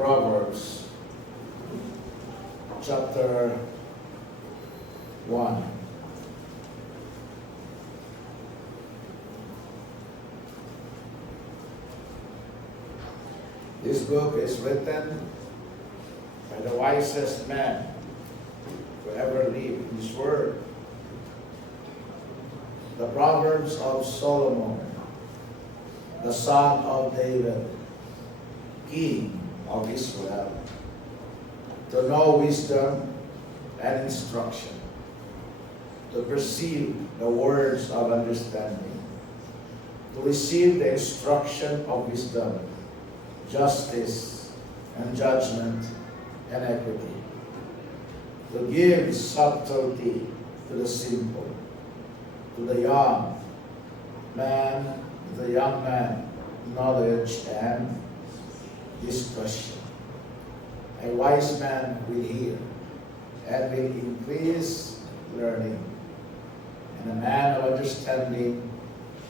Proverbs, chapter 1. This book is written by the wisest man who ever lived in this world. The Proverbs of Solomon, the son of David, king of Israel, to know wisdom and instruction, to perceive the words of understanding, to receive the instruction of wisdom, justice and judgment and equity, to give subtlety to the simple, to the young man, knowledge and discretion. A wise man will hear and will increase learning, and a man of understanding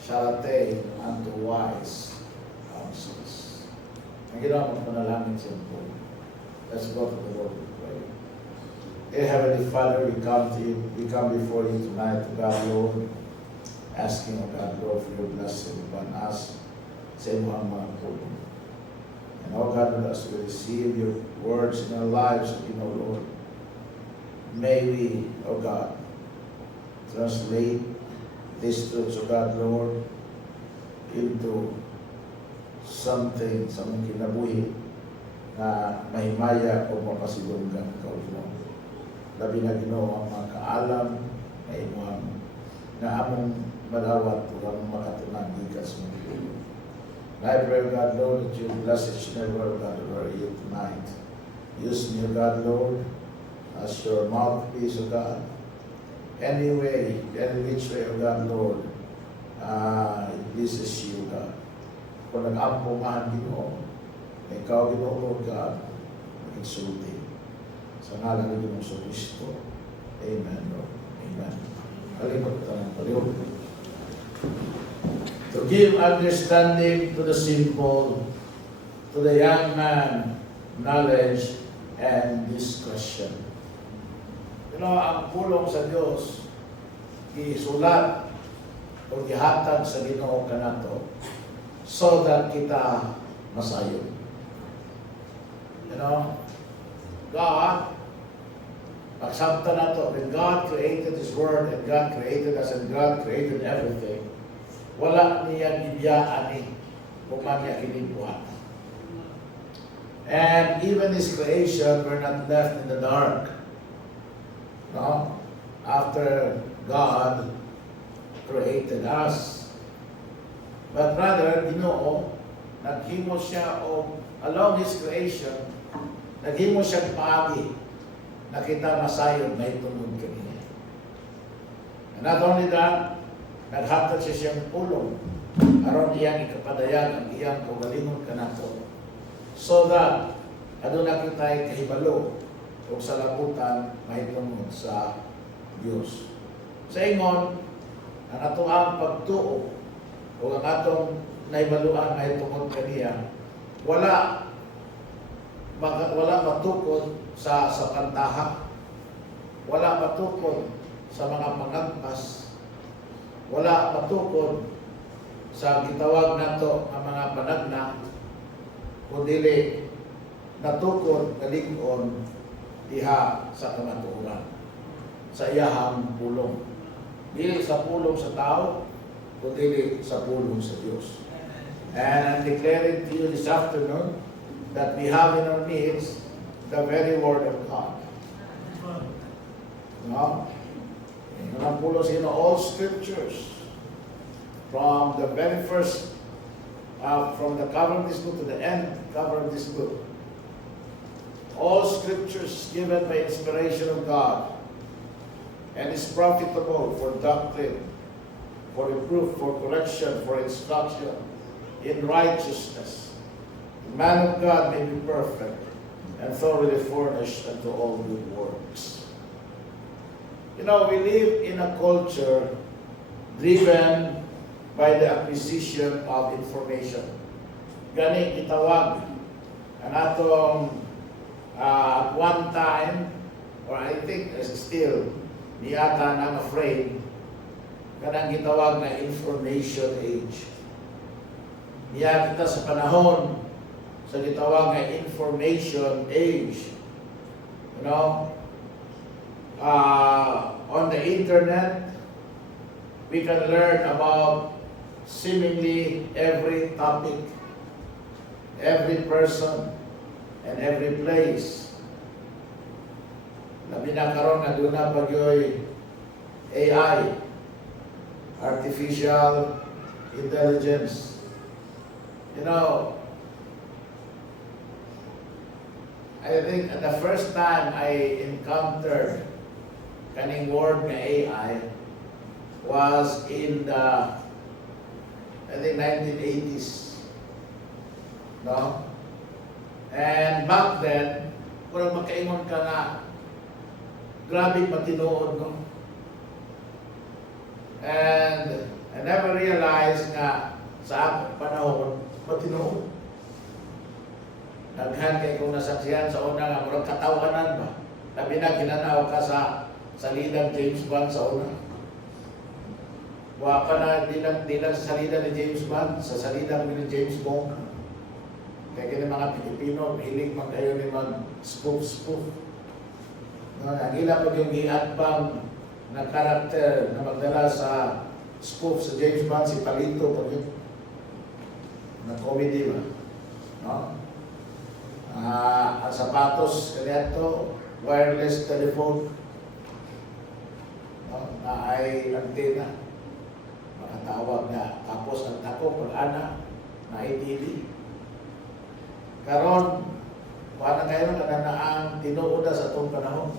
shall attain unto wise counsels. Ang ginawa mo panalangin siya po. Let's go to the Lord and pray. Dear Heavenly Father, we come to you, we come before you tonight, God, Lord, asking, O God, Lord, for your blessing upon us sa inyong mga pulong. And, O God, as we receive your words in our lives, O Lord, may we, O God, translate these truths, O God, Lord, into something sa mong kinabuhi na mahimaya o mapasidunggan ka, O Lord. Labi na Ginoo ang mga kaalam na imuhang na among malawat o among makatunang gikan sa mga pulong. And I pray, God, Lord, that you bless each and every one, God, who are here tonight. Use me, God, Lord, as your mouthpiece, O God. Any way, any which way, O God, Lord, it pleases you, God. Kung nag-ampo man, Ginoo, na ikaw, Ginoo, Lord God, nag-insulti. Sa ngalan ng Ginoo sa Kristo. Amen, Lord. Amen. Kalimot ka ng kalimot. To give understanding to the simple, to the young man, knowledge and discretion. Ang pulong sa Diyos, isulat o gihatag sa Ginoo kanato so that kita masayon. God, pagsabta nato, when God created His Word and God created us and God created everything, wala niya gibiyaan ni kung man niya kinibuhat. And even His creation were not left in the dark. No? After God created us. But rather, Ginoo, naghimo siya o along His creation, naghimo siya paagi na kita masayon na itunod kaniya. And not only that, naghatag siya siyang pulong aron iyang ikapadayan ang iyang kaugalingon kanato so that aduna kita'y kahibalo o sa labutan mahitungod sa Diyos. Sa ingon, ang atoang pagtuo o ang atong naibaluan mahitungod kaniya, wala matukod sa pantaha, wala matukod sa mga pangagpas, wala matukod sa gitawag nato ang mga panagna, kundi natukod kalig-on diha sa kamatuoran, sa iyahang pulong. Dili sa pulong sa tao, kundi sa pulong sa Diyos. And I'm declaring to you this afternoon that we have in our midst the very Word of God. No? Ang pulong sa all scriptures, from the very first, from the cover of this book to the end cover of this book, all scriptures given by inspiration of God and is profitable for doctrine, for reproof, for correction, for instruction in righteousness. The man of God may be perfect and thoroughly furnished unto all good works. We live in a culture driven by the acquisition of information. Gani itawag ang atong at one time, or I think still, niyata nang afraid, kanang gitawag na information age. Niya kita sa panahon sa gitawag na information age. You know, on the internet, we can learn about seemingly every topic, every person, and every place. Labi na karon nga doon na pagyoy AI, artificial intelligence. You know, I think the first time I encountered kaning word na AI was in the, I think, 1980s. No? And back then, kung makaingon ka na, grabe matinood, no? And I never realized nga sa panahon, matinood. Daghan kay kung nasaksihan sa una nga, murag katawanan ba? Labi na ginanaw ka sa salidang James Bond sa una. Wa pa na di lang sa salida ni James Bond, sa salidang ni James Bond. Kaya kini mga Pilipino, hilig man kayo ni mag-spoof. No, ang ilang pag yung giatbang na karakter na magdala sa spoof sa James Bond, si Palito pag yun. Na comedy ba? No? Ang sapatos, kanito, wireless telephone, no? Na ay antena, makatawag na. Tapos ang tako, pag-ana, na ay TV. Karon, wala kayo na ang tinuod sa itong panahon.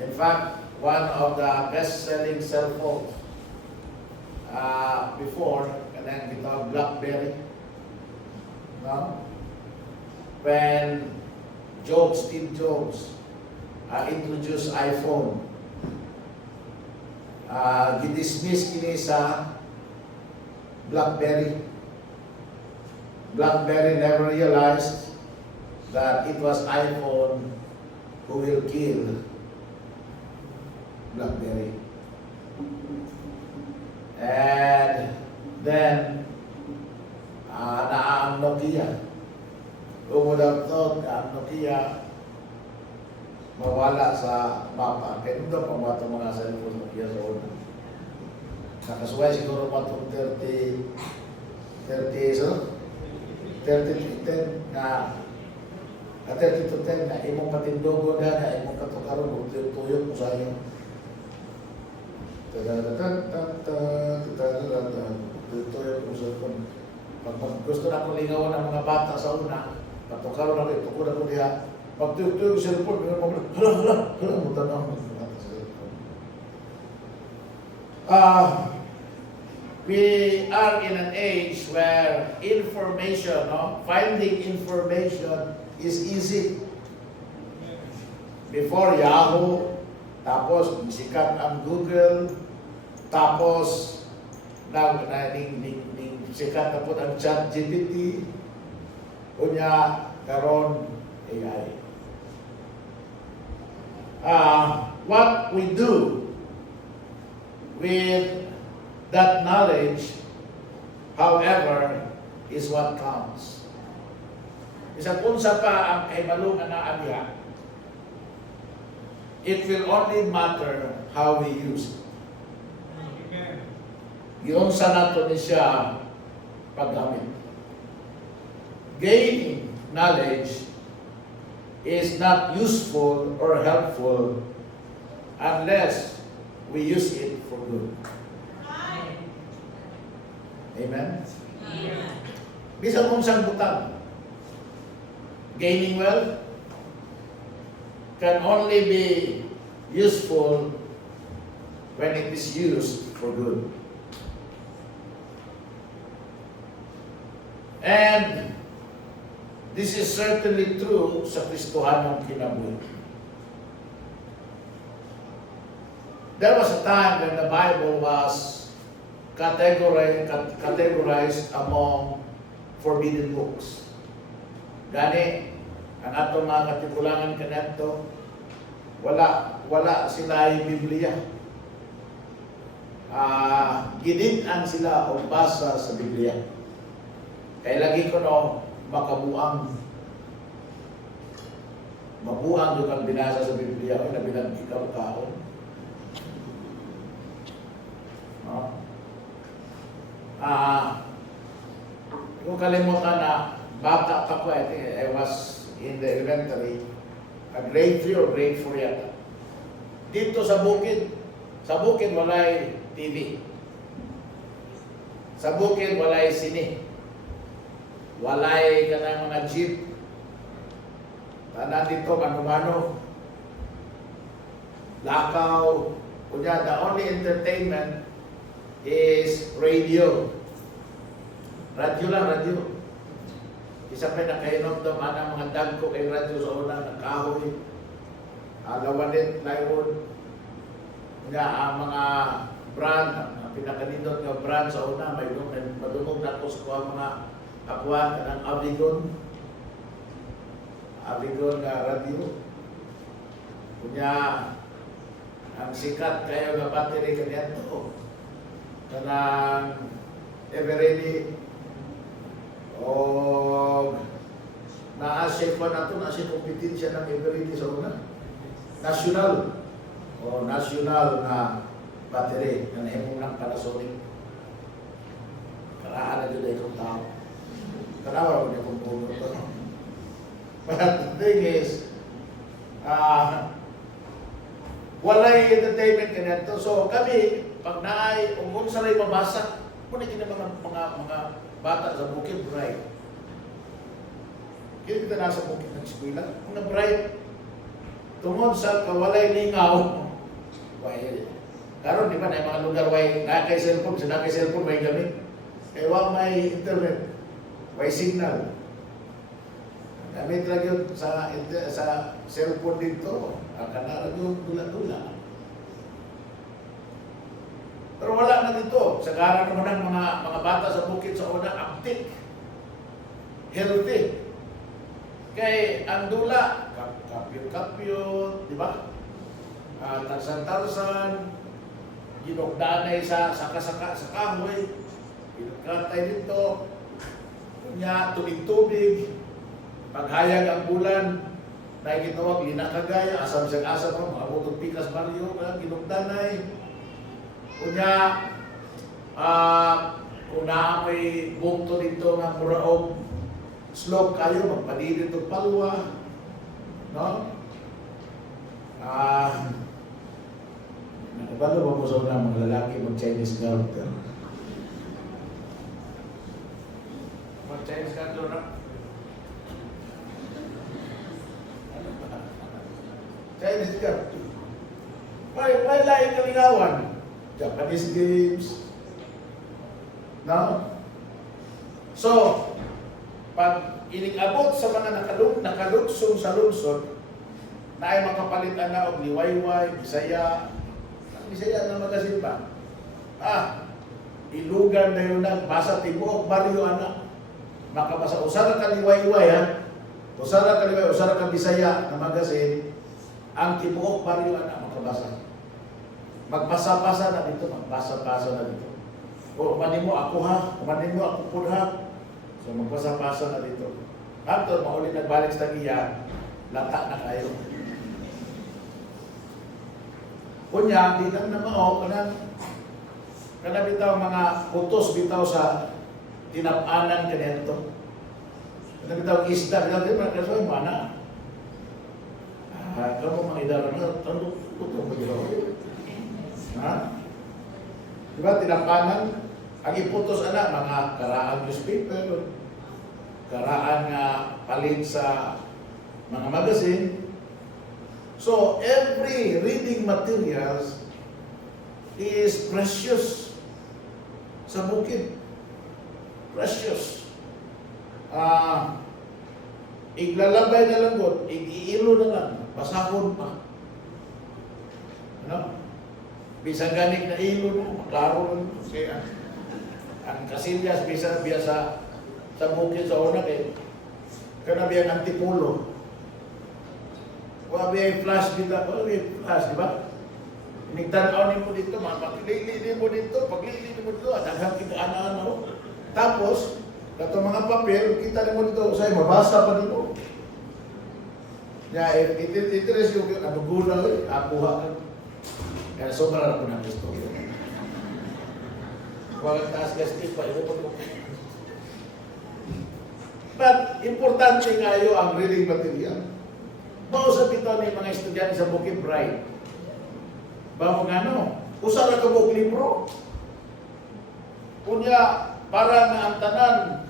In fact, one of the best-selling cell phones before, kanang gitawag BlackBerry, no? When Steve Jobs introduced iPhone, gidismiss kini sa BlackBerry. BlackBerry never realized that it was iPhone who will kill BlackBerry. And then, ang Nokia. Who would have thought ang Nokia mawala sa mapa. Kaya ito pa mga itong mga cellphone Nokia sa una. Nakasuway siguro pa itong 30 to 10 na 30 to 10 na imong patindogo na imong katukaron o tuyok mo sa inyo. Tuyok mo sa inyo. Pag gusto na akong lingawan ng mga bata sa una, patukaron ako, itukod ako diha. Pag tuyok sa cellphone, hala, mo tanaw ng bata sa cellphone. We are in an age where information, finding information is easy. Before Yahoo, tapos sikat ang Google, tapos sikat na po ang ChatGPT, unya karon AI. What we do with that knowledge, however, is what counts. Isang unsa pa ang kaibalungan na aniya, it will only matter how we use it. Giunsa nato ni siya paggamit. Gaining knowledge is not useful or helpful unless we use it for good. Amen? Amen. Bisan unsang butang, gaining wealth can only be useful when it is used for good. And this is certainly true sa Kristohanong kinabuhi. There was a time when the Bible was categorized among forbidden books. Gani, ang atong mga katigulangan kanadto, wala sila yung Biblia. Gidin-an sila o basa sa Biblia. Kaya lagi ko no, mabuang yung kang binasa sa Biblia o nabilang ikaw kaon. No? Kung kalimutan na bata pa ko, I think I was in the elementary, grade 3 or grade 4 yata. Dito sa bukid walay TV. Sa bukid walay sine. Walay kanang mga jeep. Tanan dito mano-mano. Lakaw. Kunya, the only entertainment is radio. Radio. Isa pa nakainom to ang mga dagko kay radyo sa una, nakahoy. Lawanin, plywood. Nga ang mga brand, ang pinakanindot nga brand sa una, may madumog na ko sa mga kapuan ng Avigon nga radio. Kunya, ang sikat kayo nga battery kanito. Kanang Everready o na-asya ko na ito, na-asya kompetensya ng Everready sa una. National na battery na nahimong ng Panasonic. Karaan na dito itong tao. Karawa ko niya kung puno ito. But the thing is, walay entertainment kanito. So kami, pag naay, kung salay mabasa, kung na mga bata sa bukid, bright. Kaya kita nasa bukid ng eskwela, mga bright. Tungod sa kawalay lingaw, karon di ba na mga lugar way nakay cellphone, may gamit. Kaya may internet, may signal. Gamit lang yun sa cellphone dito, kanara yun dula-dula. Pero wala na dito. Sa gara naman ng mga bata sa bukid sa una, active, healthy. Kay ang dula, kapyo-kapyo, di ba? Tarsan-tarsan, ginugdanay sa saka-saka sa kahoy, ginugkatay dito, kunya, tubig-tubig, paghayag ang bulan, na ginawag, linakagaya, asam-asam mo, mga butong pikas baryo, ginugdanay, kunya, kung naamoy bukto dito ng muraog, slope kayo, magpalilid ito palwa, no? Nakabalo ba mo sa una mga lalaki mag-Chinese culture? Mag-Chinese culture na? Chinese culture. May laing kalingawan. Japanese games. No? So, pag inigabot sa mga nakalugsong sa lungsod, na ay makapalitan na og liwayway, Bisaya. Ang Bisaya na magasin ba? Ilugan na yun na, basa tibuok, baryo anak. Makabasa, usara ka liwayway ha. Usara ka Bisaya na magasin, ang tibuok, baryo anak, makabasa. Magbasa-basa na dito, na dito. O umanin mo ako ha, umanin mo ako po ha. So magbasa-basa na dito. After mauli nagbalik sa tagiya, lata na kayo. Kunya, di lang na mao, kanang bitaw mga putos bitaw sa tinapanan kanito. Kanang bitaw isda, bitaw din mga kasoy, mana. Kamu mga idara na, tandok puto mo dito. Ha? Diba, tinapanan, ang iputos mga karaan newspaper, karaan nga palit sa mga magazine. So, every reading materials is precious sa bukid. Precious. Iglalabay na lang god, iilo na lang, pasahon pa. Ano? Bisang ganik na ilo na, maklaro lang. Kaya, ang kasilyas, bisa sa bukid sa una kay Kana biyang antipulo. Wala biyang flash dito. Wala biyang flash, di ba? Inigtanaw ni mo dito, paglili mo dito, paglili mo dito, at hanggang kita ano. Tapos, kato mga papel, kita mo dito, sa'yo, mabasa pa dito. Ya, interest yung nabugula, akuha ka. Kaya sobra na po ng gusto. Walang taas gastik pa, ito po. But, importante ngayon ang reading material. Mausap ito ni mga estudyante sa Bukid Bright. Bamo nga no, usa ra ka buong libro. Kunya, para nga ang tanan,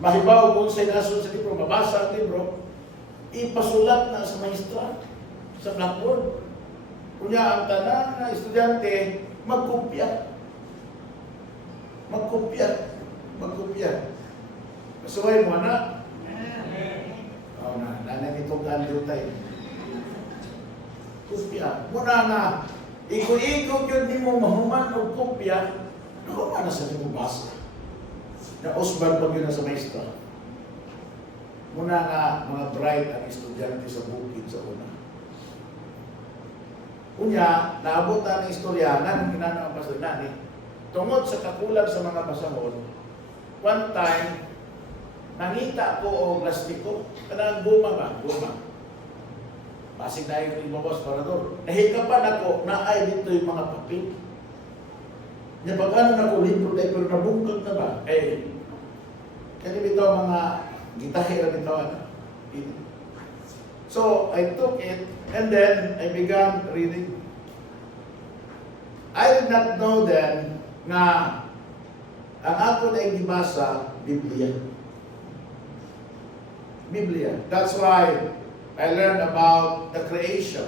mahibaw kung sa nasun sa libro, mabasa ang libro, ipasulat na sa maestra, sa blackboard. Kunya, ang tanan na estudyante, magkopya. Magkopya. Masuway mo na. Oo na, nanay itong kandiyo tayo. Kopya. Muna nga, ikot-ikot yun di mo mahuman o kopya, nakuha na sa nimo basa. Na-osban pag yun na sa maestra. Muna nga, mga bright ang estudyante sa bukid sa una. Unya, naabot na ng istoryanan ng ginana ang pastor nani. Tungod sa kakulang sa mga basahon, one time, nangita ko o plastiko, kanang guma. Pasig na yung ibabas para doon. Nahikapan ako na ay dito yung mga papel. Niya pag-ano na ko libro dahil pero nabungkag na ba? Kasi ito mga gitahe na ito. So, I took it and then I began reading. I did not know then na ang ako na ibasa, Biblia. That's why I learned about the creation.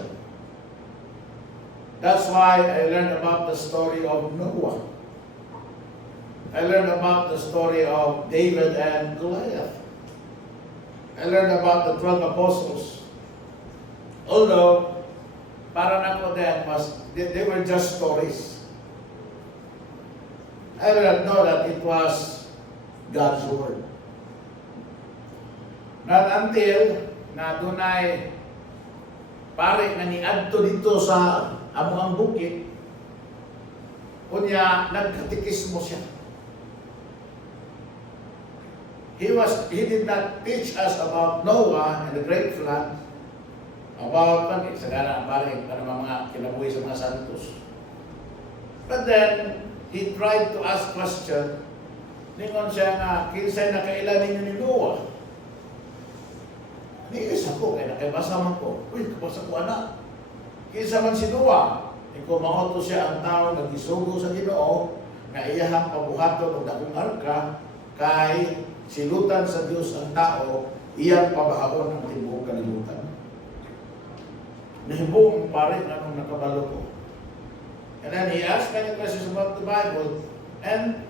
That's why I learned about the story of Noah. I learned about the story of David and Goliath. I learned about the 12 apostles. Although, para na ko then they were just stories. I did not know that it was God's Word. Not until na dunay pare nga niadto dito sa amo ang bukid, kunya nagkatikismo siya. He did not teach us about Noah and the great flood, about sagana ang pare para mga kinabuhi sa mga santos. But then he tried to ask question. Ningon siya nga kinsay nakailan ninyo ni Noah. Niyos ako, kaya nakibasa man ko. Uy, kapasa ko anak. Kinsa man si Noah. Ikaw mahoto siya ang tao nagisugo sa Ginoo nga iyahang pabuhaton og dakong arka kay silutan sa Dios ang tao iyang pabahawon ang tibuok kalibutan. Nahibong pare anong nakabalo ko. And then he asked many questions about the Bible and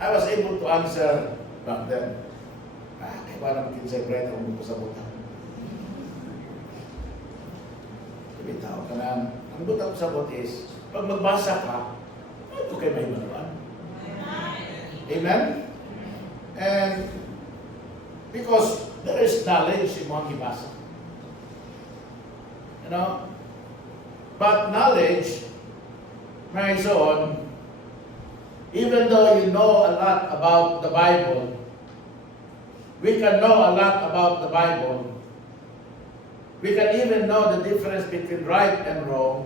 I was able to answer back then. Kaya naman kinsay bread ang pasabutan. Bitaw ka lang. Ang butang sabot is, pag magbasa ka, ito kayo may manuan. Amen? And because there is knowledge in mga gibasa. You know? But knowledge, may on, even though you know a lot about the Bible, we can know a lot about the Bible. We can even know the difference between right and wrong.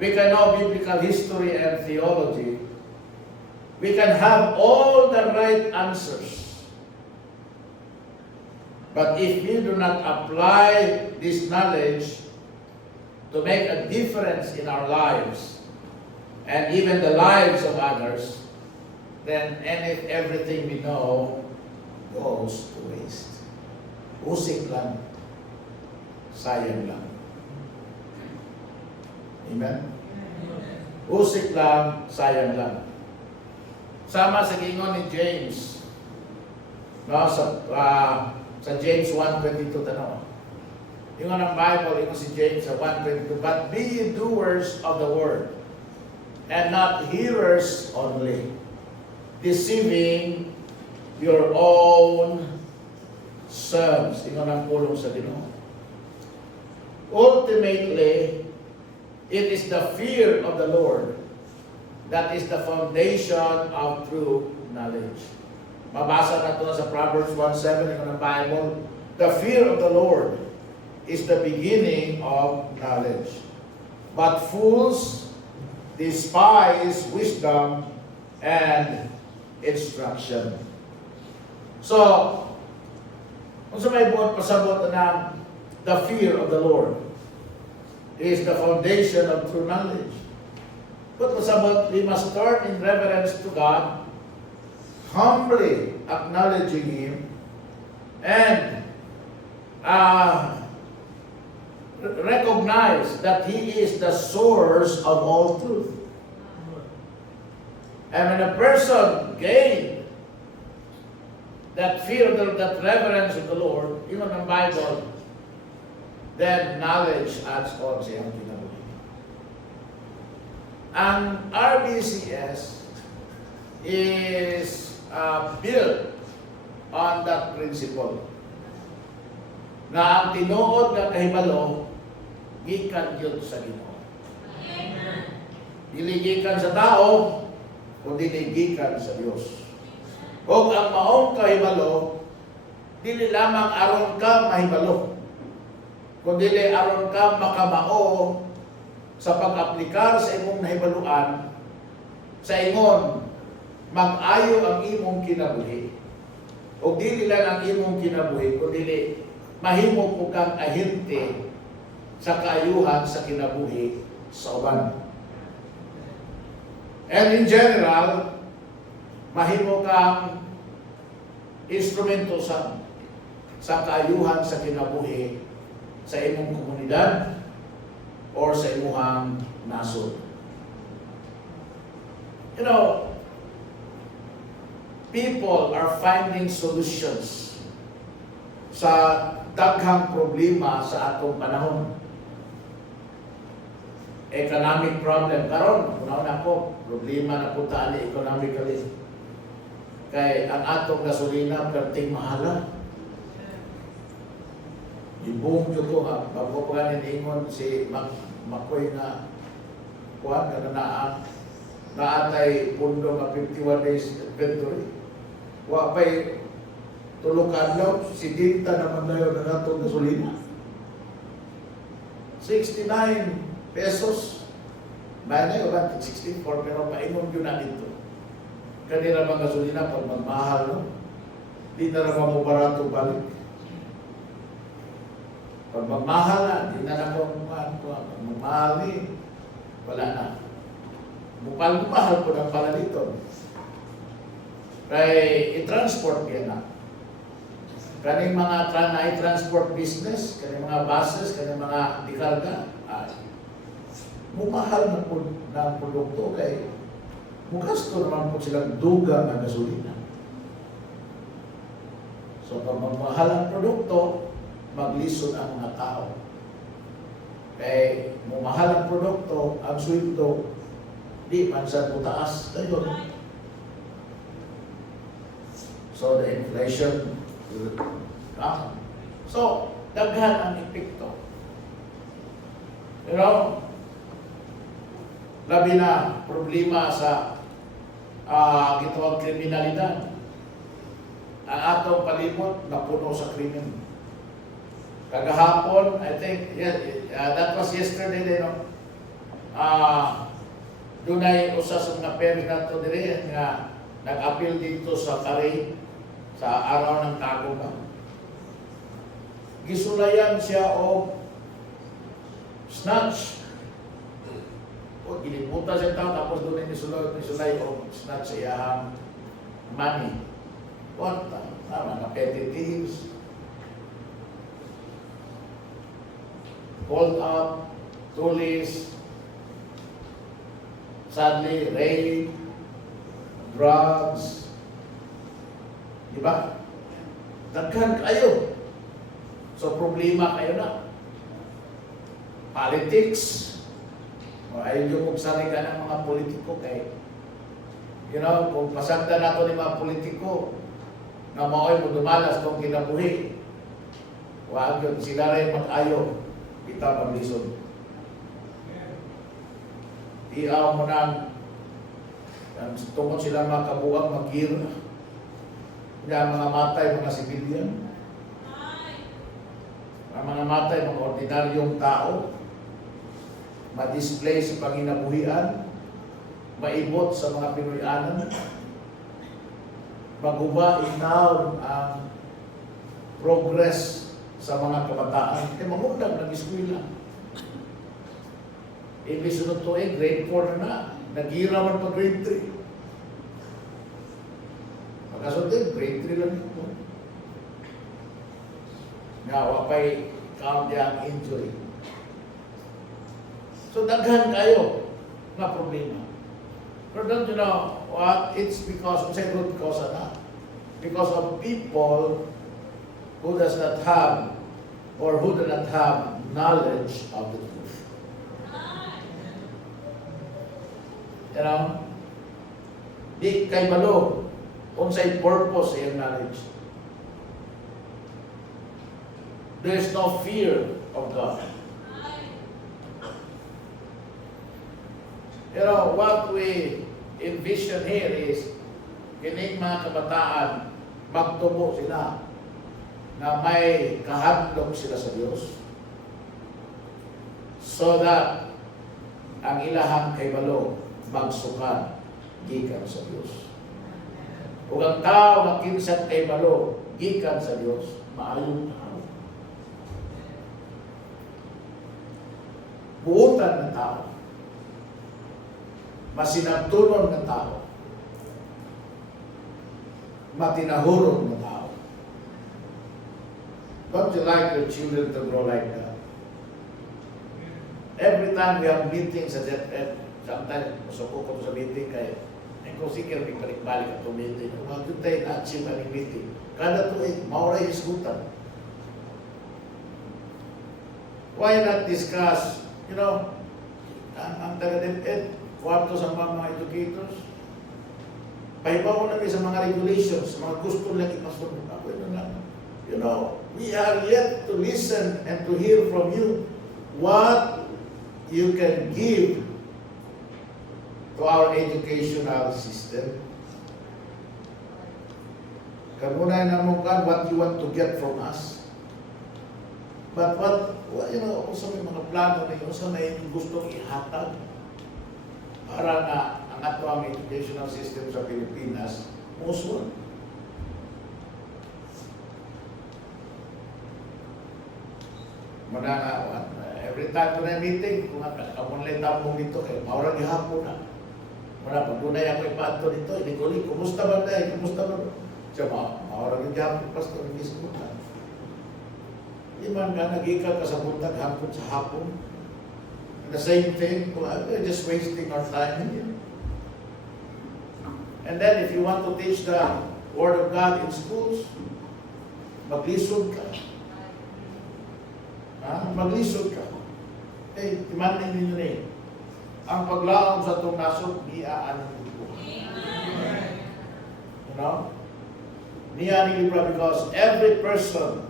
We can know biblical history and theology. We can have all the right answers. But if we do not apply this knowledge to make a difference in our lives, and even the lives of others, then everything we know goes to waste. Usik lang. Sayang lang. Amen? Usik lang, sayang lang. Sama sa gingon ni James. No, sa James 1:22 tanaw. Yung ang Bible, yung si James sa 1:22, but be ye doers of the word, and not hearers only, deceiving your own selves. Ingon ang pulong sa Ginoo. Ultimately, it is the fear of the Lord that is the foundation of true knowledge. Mabasa na ito sa Proverbs 1:7 ng Bible. The fear of the Lord is the beginning of knowledge. But fools despise wisdom and instruction. So, kung sa may buot pasabot na the fear of the Lord is the foundation of true knowledge. But pasabot, we must turn in reverence to God, humbly acknowledging Him, and recognize that He is the source of all truth. And when a person gains that fear, that reverence of the Lord, even in the Bible, then knowledge adds on sa iyong kinabuhi. Ang RBCS is built on that principle na ang tinuod nga kahibalo gikan yun sa Ginoo. Dili gikan sa tao, kundi gikan sa Dios. O ang maong kahibalo, dili lamang aron ka mahibalo, kundi aron ka makamao sa pag-aplikar sa imong nahibaluan, sa ingon mag-ayo ang imong kinabuhi. O dili lang ang imong kinabuhi, kundi mahimo po kang ahente sa kaayuhan sa kinabuhi sa uban. And in general, mahimo kang instrumento sa kaayuhan sa kinabuhi sa imong komunidad or sa imong nasod. You know, people are finding solutions sa daghang problema sa atong panahon. Economic problem. Karon, una ko, problema na punta ali economically. Kay ang atong gasolina perting mahala. Ibong yun ko ha, bago pa ganin ingon si Makoy na kuhan ka na naatay pundo nga 51 days inventory. Wa pa'y tulukan daw, si Dinta naman na yun na natong gasolina. 69 pesos. Bayan na yun, 64, pero paingon yun na dito. Kanina mga gasolina, pag magmahal, no? Di na naman mo barato balik. Pag magmahal na, di na naman pag magmahal ni, wala na. Mahal po ng pala dito. Kaya i-transport yan na. Kaning mga na-transport business, kaning mga buses, kaning mga dikarga, mumahal na po ng produkto kay mugasto naman po silang duga ng gasolina. So pag magmahal ang produkto, maglisod ang mga tao. Kaya mumahal ang produkto, ang sweldo, di man sa taas ngayon. So the inflation will come. So, daghan ang epekto. You know, labi na problema sa gitawag kriminalidad. Ang atong palibot napuno sa krimen. Kagahapon, I think, that was yesterday, no? Dunay usa sa mga peri nato dire nga nag-appeal dito sa Kari sa araw ng Taguba. Gisulayan siya o snatch. O giliputan siya tao tapos doon nisulay o snatch siya money. What? Mga petty thieves. Hold up, police, sadly, rape, drugs, di ba? Daghan kayo. So, problema kayo na. Politics. O ayaw nyo magsali ka ng mga politiko kay, you know, kung pasagda nato ni mga politiko, na mao'y mo dumalas kung kinabuhi. Huwag yun, sila rin mag-ayo, kita maglisod. Iaw mo nang tungkol sila makabuang mag-gira. Yan mga matay, mga sibilyan. Ang mga matay, mga ordinaryong tao. Ma-display sa panginabuhian. Maibot sa mga Pinoyanan. Maguba, inawon ang progress sa mga kabataan. Eh, mangundag ng eskwela. Ibig sunod to grade 4 na. Nagira man pa grade 3. Pagkasunod grade 3 lang ito. Nga, wapay count yung injury. So, daghan kayo na problema. But don't you know what? It's because, say root cause na. Because of people who does not have or who do not have knowledge of the truth. You know? Di kay malo kung sa'y purpose sa iyong knowledge. There is no fear of God. You know, what we envision here is kining mga kabataan magtubo sila na may kahadlok sila sa Diyos so that ang ilahang kay balo magsukan gikan sa Diyos. Ug ang tao nga kinsa kay balo gikan sa Diyos maayong tao. Buutan ng tao. Masinagtunon ng tao. Matinahuron ng tao. Don't you like your children to grow like that? Every time we have meetings at that end, sometimes masuko ko sa meeting kaya kung sikir may balik-balik at meeting. Huwag yun tayo na-achieve ang meeting. Kada to mauray iskutan. Why not discuss, you know, ang taga-DepEd, kwarto sa mga educators, pahibaw na sa mga regulations, mga gusto lang ipasunod. Ako ito lang. You know, we are yet to listen and to hear from you what you can give to our educational system. Kamunay na mo kan what you want to get from us. But what you know, also may mga plano na yun, sa may gustong ihatag para na ang ato ang educational system sa Pilipinas musuon. Muna every time na meeting, kung kamunlay tapong dito, kaya maurang ihapon na. Muna, pagpunay ako ipato dito, inikuli, kumusta ba tayo? Kumusta ba? Siya, maurang ihapon, pastor, hindi sabutan. Di man nga, nag-ikaw ka sa buntag, hapon sa hapon. The same thing, we're just wasting our time here. And then, if you want to teach the Word of God in schools, maglisod ka. Maglisod ka. Eh, timanin ninyo na ang paglaom sa itong nasod, niyaan ng libro. You know? Niyaan ng libro because every person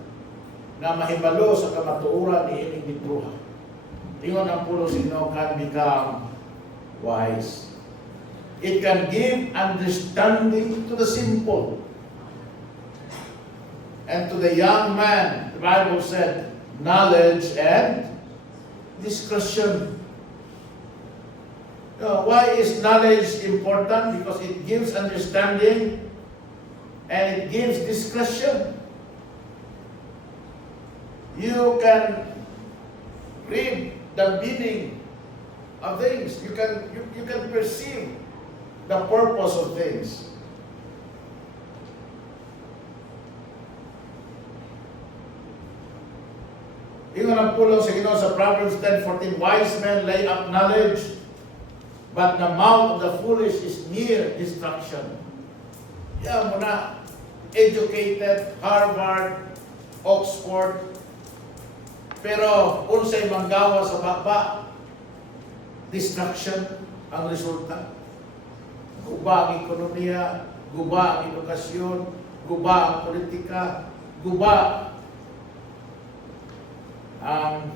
na mahibalo sa kamatuuran ni ining libro. Ingon ang pulo sino can become wise. It can give understanding to the simple. And to the young man, the Bible said, knowledge and discretion. Why is knowledge important? Because it gives understanding and it gives discretion. You can read the meaning of things. You can perceive the purpose of things. Ingon ang pulong sa Ginoo sa Proverbs 10:14, wise men lay up knowledge, but the mouth of the foolish is near destruction. Yan mo na, educated, Harvard, Oxford, pero unsay manggawa sa baba, destruction ang resulta. Guba ang ekonomiya, guba ang edukasyon, guba ang politika, guba ang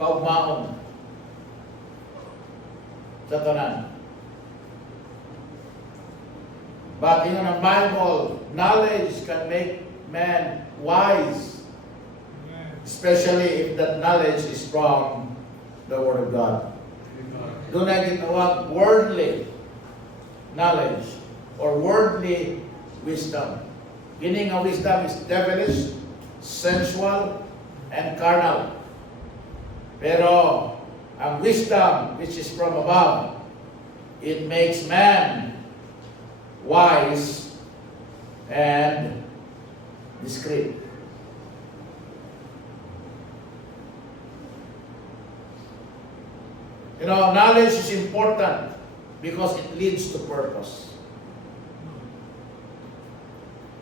kaugmaon sa tanan. But in the Bible, knowledge can make man wise, especially if that knowledge is from the Word of God. Do not ginawag worldly knowledge or worldly wisdom. Meaning of wisdom is devilish, sensual, and carnal. Pero ang wisdom which is from above, it makes man wise and discreet. You know, knowledge is important because it leads to purpose.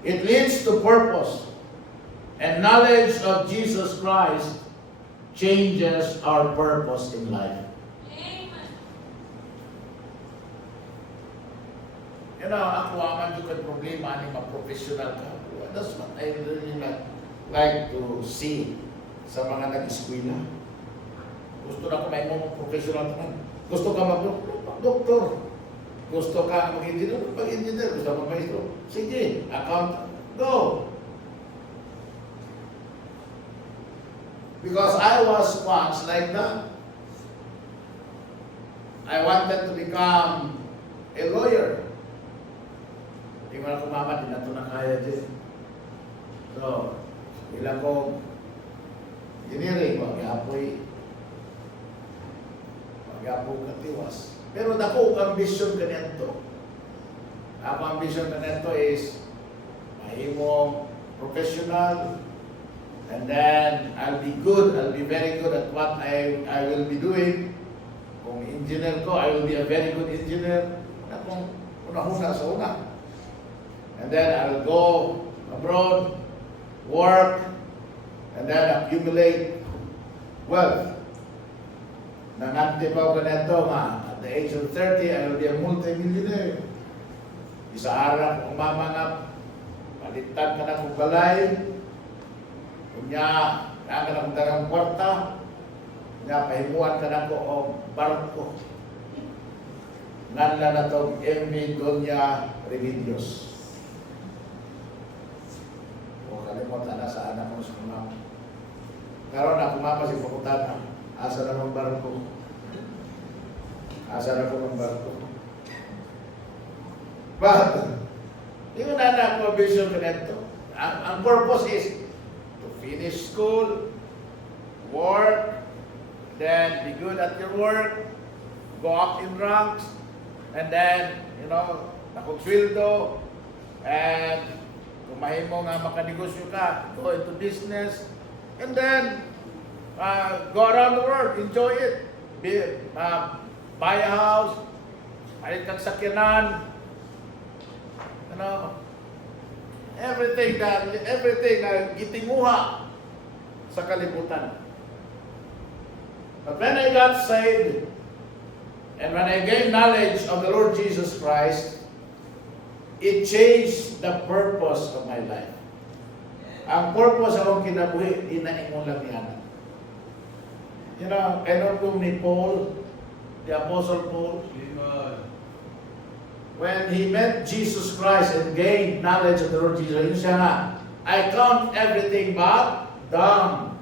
It leads to purpose. And knowledge of Jesus Christ changes our purpose in life. You know, ako aman yung problema ni ma-professional ka. That's what I really like to see sa mga nag-eskwela. Gusto na ko may mga professional ka. Gusto ka mag-doktor. Gusto ka mag-engineer. Pag-engineer, gusto ka mag-maestro. Sige, account, go. Because I was once like that. I wanted to become a lawyer. Hindi mo na kumama, di na ito na kaya din. So, ilang ko, engineering, mag-apoy katiwas. Pero dako, ambisyon ka nito. Ako ambisyon ka nito is, mahimong professional, and then I'll be good, I'll be very good at what I will be doing. Kung engineer ko, I will be a very good engineer. Kung una-una sa una. And then I'll go abroad, work, and then accumulate wealth. Nangante pa ako ganito nga, at the age of 30, I will be a multi-millionaire. Isa araw kung mamanap, palitan ka na kong balay, kunya, ka na kong dagang kwarta, kunya, pahimuan ka na ko o barko. Nanla na itong MV Doña Remedios. Kalimutan na sa anak ko sa kumama. Karoon na kumama si Pakutan. Asa na ng barko. Asa na ko ng barko. But, hindi ko na ako vision ko nito. Ang purpose is to finish school, work, then be good at your work, go up in ranks, and then, you know, nakonsweldo, and kung mahimo nga makanegosyo ka, go into business, and then go around the world, enjoy it. Buy a house, palit kang sakyanan, you know, everything na gitinguha sa kalibutan. But when I got saved, and when I gained knowledge of the Lord Jesus Christ, it changed the purpose of my life. Ang purpose akong kinabuhi, inaingon lang yan. You know, kailan kong ni Paul, the Apostle Paul, when he met Jesus Christ and gained knowledge of the Lord Jesus, yun siya nga, I count everything but dung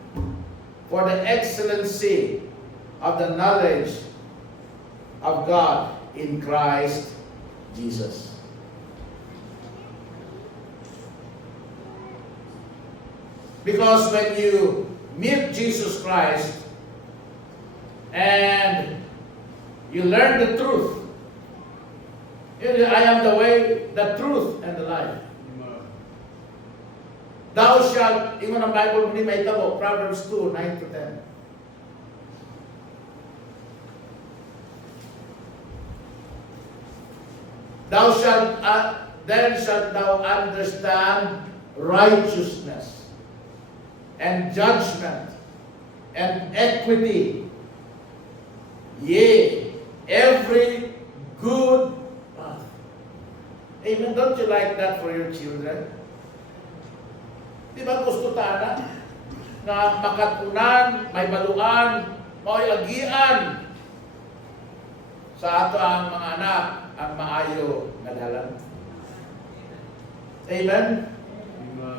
for the excellency of the knowledge of God in Christ Jesus. Because when you meet Jesus Christ and you learn the truth, I am the way, the truth, and the life. Thou shalt, ingon ang Bible ni may tabo, Proverbs 2, 9 to 10. Thou shalt, then shalt thou understand righteousness, and judgment, and equity, yea, every good path. Amen. Don't you like that for your children? Di ba gusto tana na makatunan, may baluan, may agian sa ato ang mga anak ang maayo nga dalan. Amen?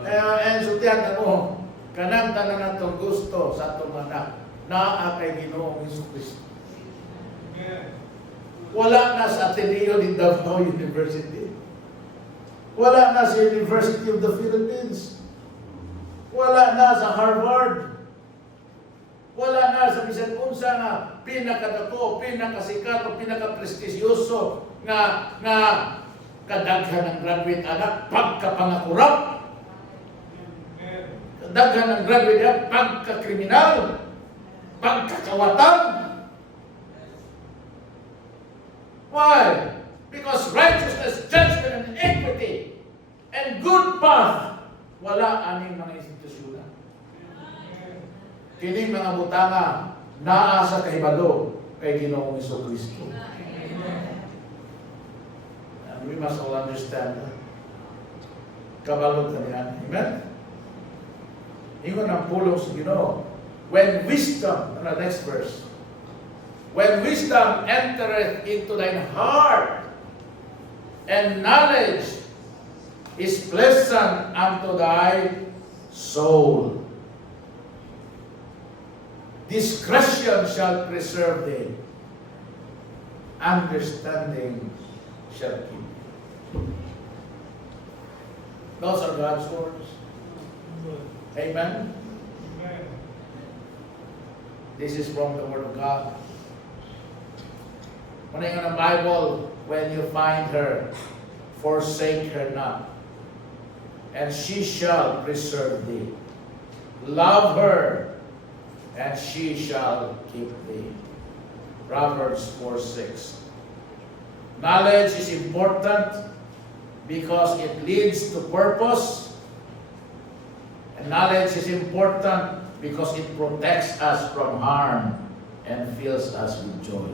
And so tiyan ano, kanang tanan natong gusto sa atong anak na kay Ginoong Jesucristo. Wala na sa Ateneo ni Davao University. Wala na sa University of the Philippines. Wala na sa Harvard. Wala na sa bisan unsa nga pinakadako, pinakasikat o pinakaprestisyoso nga kadaghan ng graduate anak pagkapangakurap. Kadaghan ng graduate anak pagkakriminal, pagkakawatan. Why? Because righteousness, judgment, and equity, and good path, wala aning mga institusyon. Kini mga butanga naa sa kahibalo kay Ginoong Jesucristo. And we must all understand that. Kabalot na yan. Amen? Ingon ang pulong sa Ginoo. When wisdom, next verse. When wisdom entereth into thine heart, and knowledge is pleasant unto thy soul, discretion shall preserve thee, understanding shall keep. Those are God's words. Amen? This is from the Word of God. When in the Bible, when you find her, forsake her not, and she shall preserve thee. Love her, and she shall keep thee. Proverbs 4:6. Knowledge is important because it leads to purpose, and knowledge is important because it protects us from harm and fills us with joy.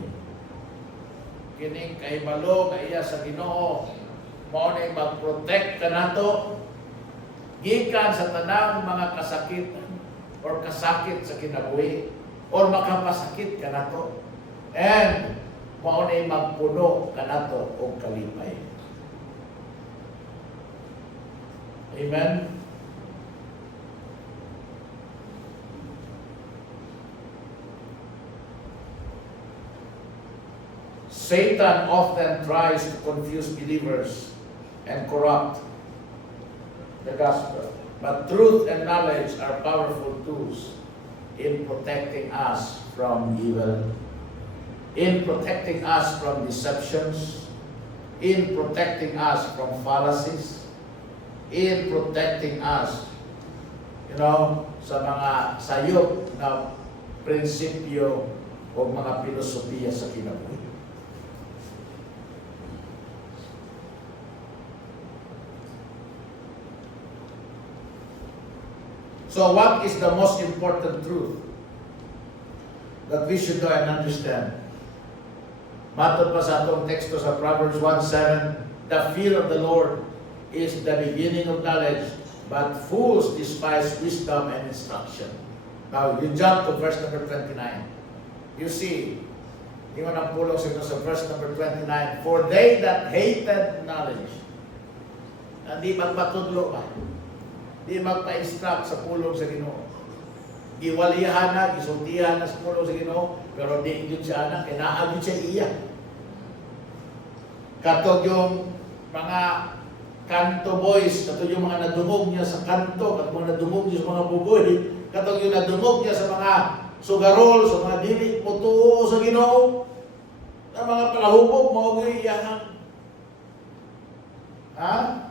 Kining kahibalo nga iya sa Ginoo mao ni mag-protect kanato gikan sa tanang mga kasakitan or kasakit sa kinabuhi or makapasakit kanato, and mao ni magpuno kanato og kalipay. Amen. Satan often tries to confuse believers and corrupt the gospel. But truth and knowledge are powerful tools in protecting us from evil, in protecting us from deceptions, in protecting us from fallacies, in protecting us, sa mga sayop na prinsipyo o mga filosofiya sa kinabuhi. So what is the most important truth that we should know and understand? Matod pa sa atong teksto sa Proverbs 1:7, the fear of the Lord is the beginning of knowledge, but fools despise wisdom and instruction. Now, you jump to verse number 29. You see, yung ang pulong sa verse number 29, for they that hated knowledge, hindi magpatudlo pa, di magpa-instruct sa pulong sa Ginoo. Giwalihan na, gisultihan na sa pulong sa Ginoo, pero di yun siya na, kinaagin siya iya. Katog yung mga kanto boys, katog yung mga nadungog niya sa kanto, katog mga nadungog niya sa mga bugoy, katog yung nadungog niya sa mga sugarol, sa mga dili, putuo sa Ginoo, sa mga palahubog, maugay iyahan. Ha?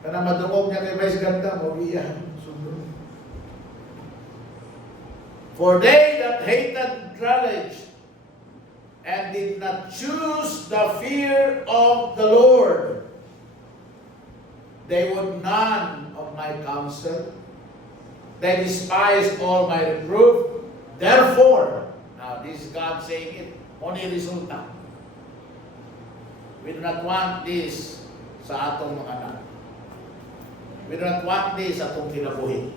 Kana madungog niya kay Vice Ganda, mabiyan. For they that hated knowledge and did not choose the fear of the Lord, they would none of my counsel. They despised all my reproof. Therefore, now this is God saying it, only resulta. We do not want this sa atong mga anak. We do not want this sa atong kinabuhi.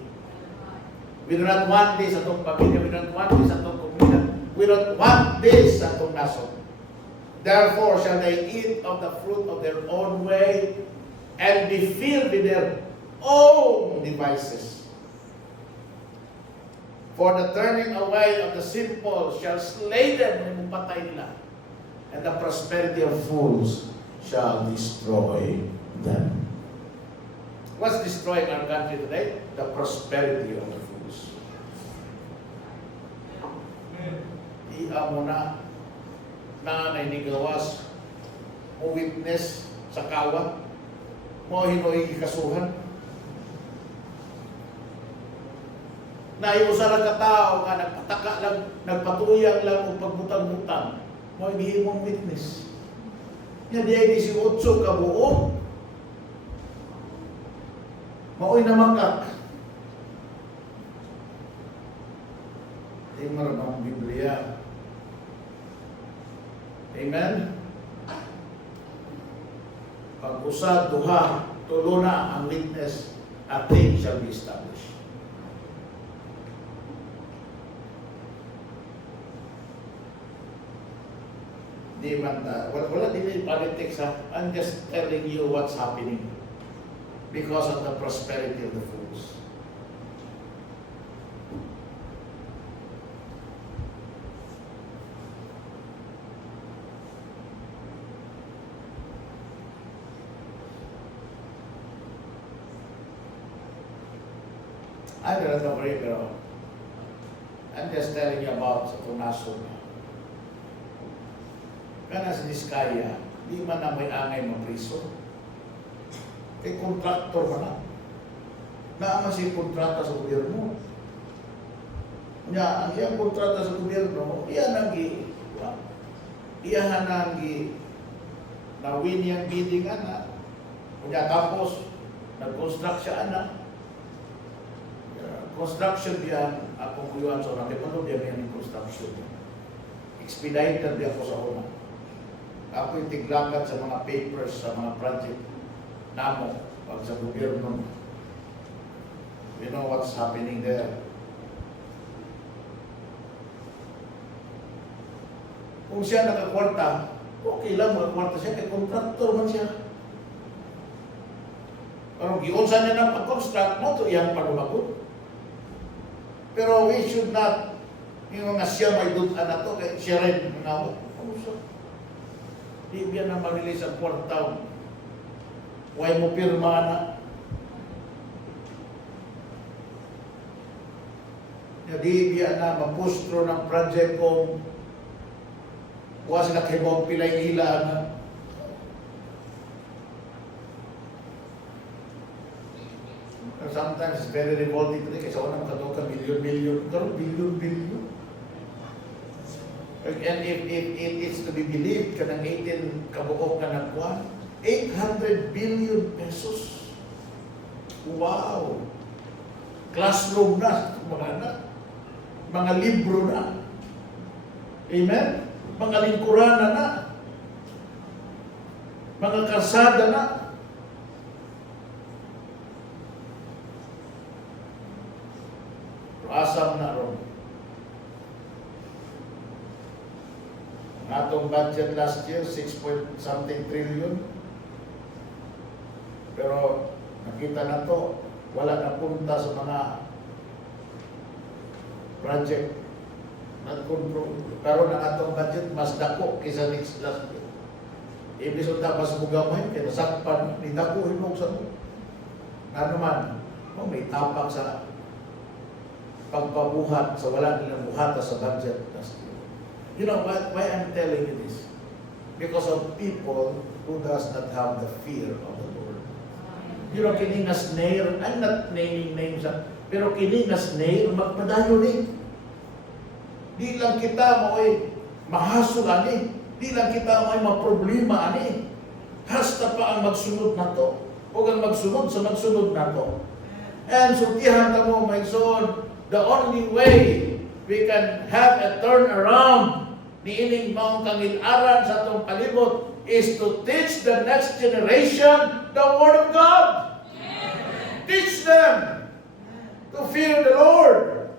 We do not want this sa atong pamilya. We do not want this sa atong komunidad. We don't want this sa atong nason. Therefore shall they eat of the fruit of their own way and be filled with their own devices. For the turning away of the simple shall slay them, patay nila, and the prosperity of fools shall destroy them. What's destroying our country today? The prosperity of the fools. Iya mo na naninigawas o witness sa kawat mo hinoy ikasuhan. Naiusa lang ka tao nga nagpataka lang, nagpatuyang lang o pagbutang-butang mo himong witness. Yan di ay 18 ka buo. Maoy na makak. Di marabang Biblia. Amen? Pag-usad, duha, tulo na ang witness, a thing shall be established. Di man, wala din politics ha. I'm just telling you what's happening because of the prosperity of the fools. I don't know, pero I'm just telling you about sa tunaso niya. Kana sa Diskaya, di man na may angay mapriso. Kay kontraktor man na. Naama si kontrata sa gobyerno. Nya, ang iyang kontrata sa gobyerno, iyan ang na-win yung bidding na. Kunya tapos, nag-construct siya na. Construction diyan, akong kuyuan sa una. Kaya pano diyan yung construction. Expedited diyan ko sa una. Ako yung tiglakan sa mga papers, sa mga project namo, pag sa gobyerno. You know what's happening there. Kung siya nakakwarta, okay lang makakwarta siya, kaya contractor man siya. Pero giunsa niya ng pag-construct mo, ito iyang panumagot. Pero we should not, yung mga siya may dutan na ito, kaya siya rin, ano siya? Di biya na mag-release ang kwartaw. Huwag mo pirma na. Di biya na mapustro ng project kung huwag sila kibog pilay ila na. Sometimes it's very revolting today kasi wala makatawa ka million. Pero billion. And if it's to be believed, kanang 18 kabukok ka nagkuhan, 800 billion pesos. Wow! Classroom na, mga libro na. Amen? Mga lingkuran na. Mga karsada na. Asam na ron. Ang atong budget last year, 6.something trillion. Pero nakita na to, wala na punta sa mga project. Nag-control. Karon ang atong budget, mas dako kaysa next last year. Ibig sabihin mas mugamay, kaya nasakpan, ni dako hinog sa mo. Ano man, may tapak sa pagpabuhat sa wala nilang buhata sa budget last year. You know why I'm telling you this? Because of people who does not have the fear of the Lord. You know, kini nga snare, I'm not naming names, pero kini nga snare, magpadayo ni. Di lang kita mo'y mahasol ani. Di lang kita mo'y maproblema ani. Hasta pa ang magsunod na to. Huwag ang magsunod sa magsunod na to. And sutihan na mo, my son, the only way we can have a turnaround ni ining maong kangilaran sa atong palibot is to teach the next generation the Word of God. Amen. Teach them to fear the Lord.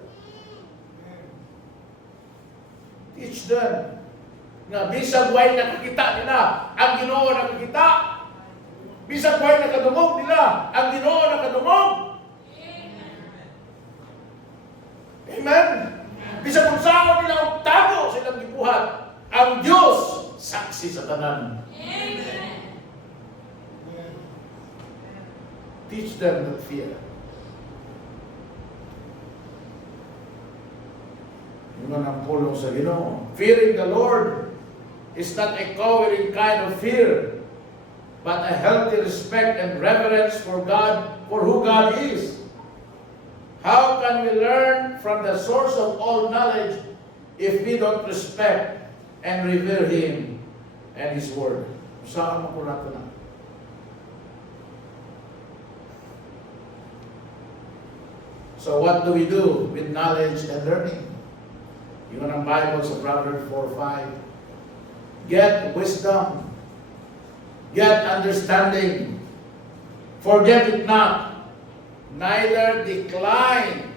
Teach them na bisag way nakakita nila, ang Ginoo nakakita. Bisag way nakadungog nila, ang Ginoo nakadungog. Amen. Bisag kung saan nila og tago sa ilang gibuhat, ang Diyos saksi sa tanan. Amen. Teach them that fear. Yun ang pulong sa Ginoo. Fearing the Lord is not a cowering kind of fear, but a healthy respect and reverence for God, for who God is. How can we learn from the source of all knowledge if we don't respect and revere Him and His Word? Saan mo po natin na? So what do we do with knowledge and learning? Yun ang Bible sa Proverbs 4:5. Get wisdom. Get understanding. Forget it not. Neither decline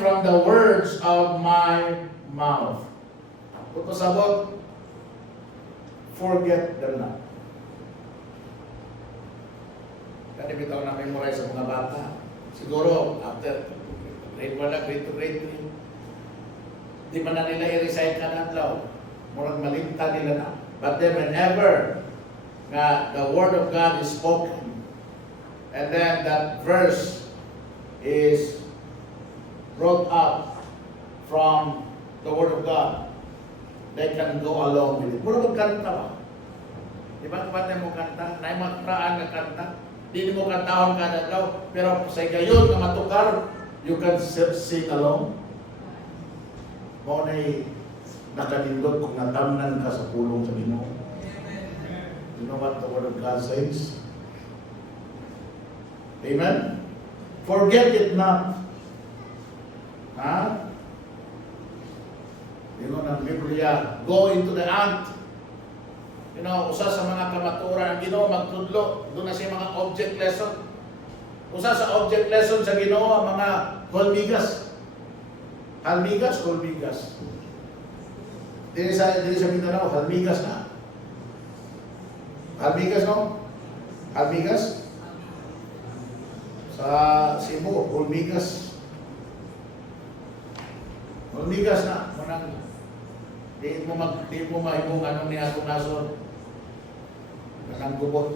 from the words of my mouth. Kung sabot, forget them not. Kasi bitaw na memorize sa mga bata. Siguro, after grade 1 na, grade 2, grade 3, di man na nila i-recite ka na atlaw. Murag malimta nila na. But then whenever nga the Word of God is spoken, and then that verse is brought up from the Word of God, they can go along with it. Murag magkanta ba? Di ba kapatid mo kanta? Na yung mga kraan na kanta? Di mo kantahon kada daw, pero sa gayon na matukar, you can sing along. Mo na'y nakalindot kung natamnan ka sa pulong sa Ginoo. You know what the Word of God says? Amen? Forget it not. Ha? Yun ang Biblia. Go into the ant. You know, usa sa mga kamaturan, ang Ginoo magtudlo, doon na siya mga object lesson. Usa sa object lesson sa Ginoo, ang mga hulmigas. Halmigas, hulmigas. Dili sa Mindanao, halmigas na. Halmigas, no? Halmigas? Sa Cebu, hulmigas. Hulmigas na. Manang, di mo mahimong anong niya itong nason. Kanang gubot.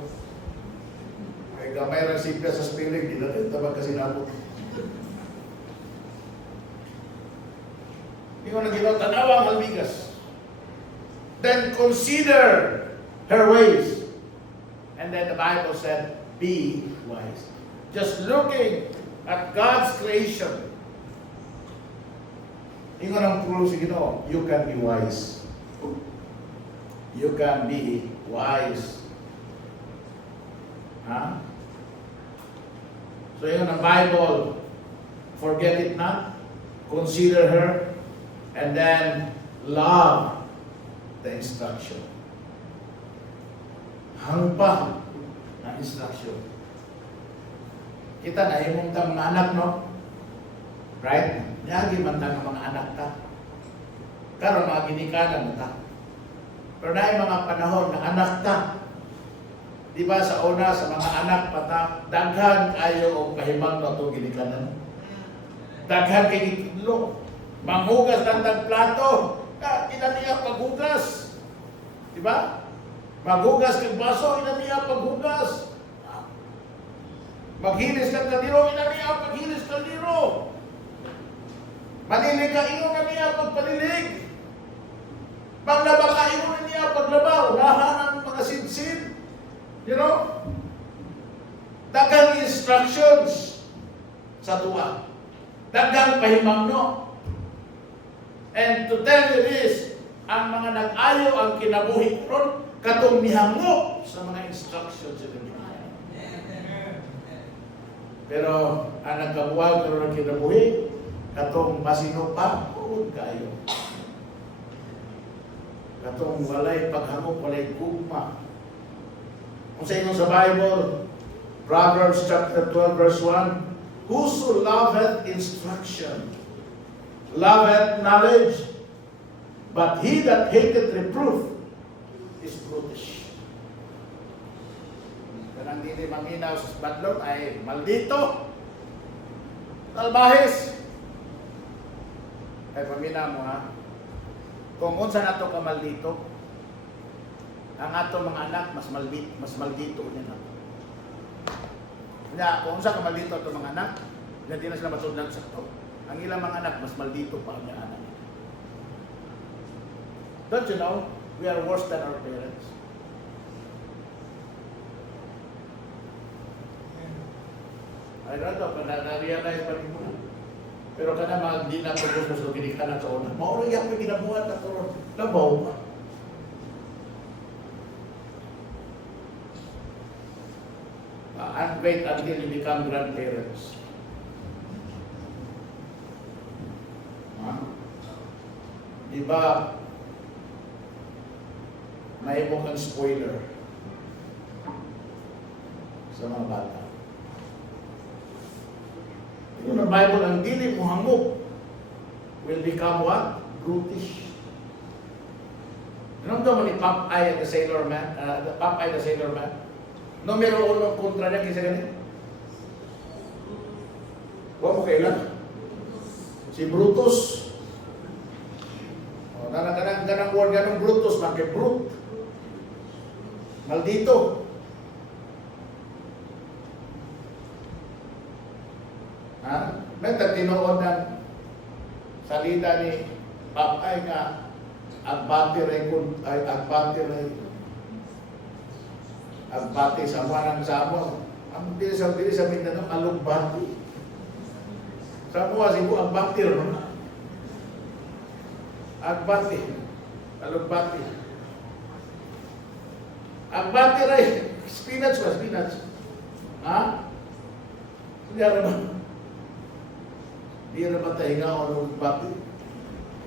Ay gamay lang simple sa spelling, di natin tabag kasi nabot. Hindi ko nang ginawa, tanawang halmigas. Then consider her ways. And then the Bible said, be wise. Just looking at God's creation. Ingon ang pulo si Ginoo, you can be wise. You can be wise. Ha? So yun ang Bible. Forget it not. Consider her. And then love the instruction. Hangpa ang instruction. Kita na yung mga anak, no? Right? Niyagi man ta ng mga anak ta. Karon mga ginikanan mo ta. Pero na yung mga panahon na anak ta. Di ba sa una, sa mga anak pa ta, daghan kayo o kahimang na ito ginikanan. Daghan kayo gitidlo. Manghugas ng tagplato. Ina niya paghugas. Di ba? Maghugas kang baso, ina niya paghugas. Maghilis kang kaldero, ina niya paghilis kaldero. Manilig ka, ingon na niya pagpanilig. Paglaba ka, ingon na niya paglaba. Unahan ang mga sinsin. You know? Dagang instructions sa tuwa. Dagang pahimangno. And to tell you this, ang mga nag-ayo ang kinabuhi ron, katong mihango sa mga instructions sa Biblia. Pero ang nagkabuhag ron ang kinabuhi, katong masino pa, huwag kayo. Katong walay paghamok, walay gugma. Kung sa inyo sa Bible, Proverbs chapter 12 verse 1, whoso loveth instruction, loveth knowledge, but he that hateth reproof is brutish. Kanang dili maminaw sa badlong ay maldito, talbahis. Ay paminaw mo ha. Kung unsa nato ka maldito, ang ato mga anak mas maldito niya na. Kaya kung unsa ka maldito ato mga anak, hindi na sila masudlan sa to. Ang ilang mga anak mas maldito pa ang anak. Don't you know, we are worse than our parents. I don't know, na-realize pa rin mo. Pero ka na mga hindi na pagkos so hindi ka na sa una. Mauro yan may ginabuhat na ito. Labaw pa. And wait until you become grandparents. Diba, may mo kang spoiler sa mga bata. Yung na Bible, ang dili mo hamok will become what? Brutish. Ano daw ni Popeye the Sailor Man? Popeye the Sailor Man? Numero 1 kontra niya kisa ganyan. Huwag mo kailan. Si Brutus. Ganang word ganong Brutus, magke-brute. Maldito. May tinood ng salita ni Popeye nga agbati sa amuan ng Samoa. Ang dili sa Mindanao, alugbati. Samoa, Cebu, agbati rin. Agbati. Alugbati. Agbati rin. Spinach ba? Spinach. Ha? Hindi naman. Hindi naman tayo nga o alugbati.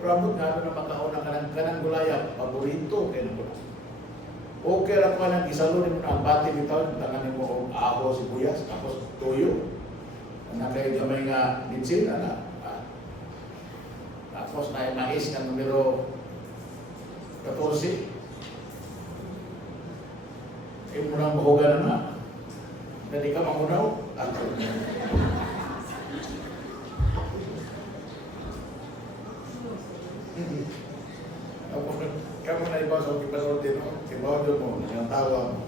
Rabot nga na makauna ka ng gulaya. Paborito. Kaya naman. Okay lang ko nang isalunin mo na ang bati bitaw, tanganin mo ang aho, sibuyas, tapos tuyo. Nakay gamay nga bitsin, tapos na mais na numero 14. Yung munang buhugan na. Hindi ka mangunaw. Kamu na iba sa kipanood din, ibaw mo, ang tawa mo.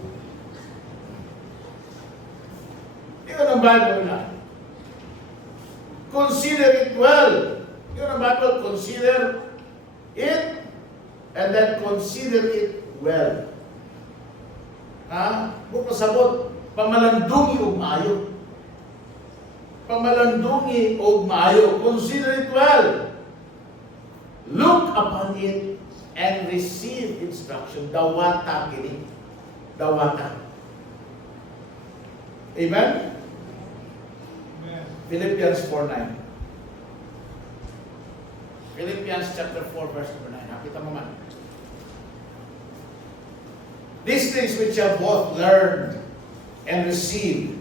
Yun ang Bible na. Consider it well. Yun ang Bible, consider it and then consider it well. Ha? Kung pasabot, pamalandungi o maayo. Pamalandungi o maayo. Consider it well. Look upon it and receive instruction. Dawata kini. Dawata. Amen? Philippians 4:9. Philippians chapter 4 verse 9. Nakita mo man. These things which you have both learned and received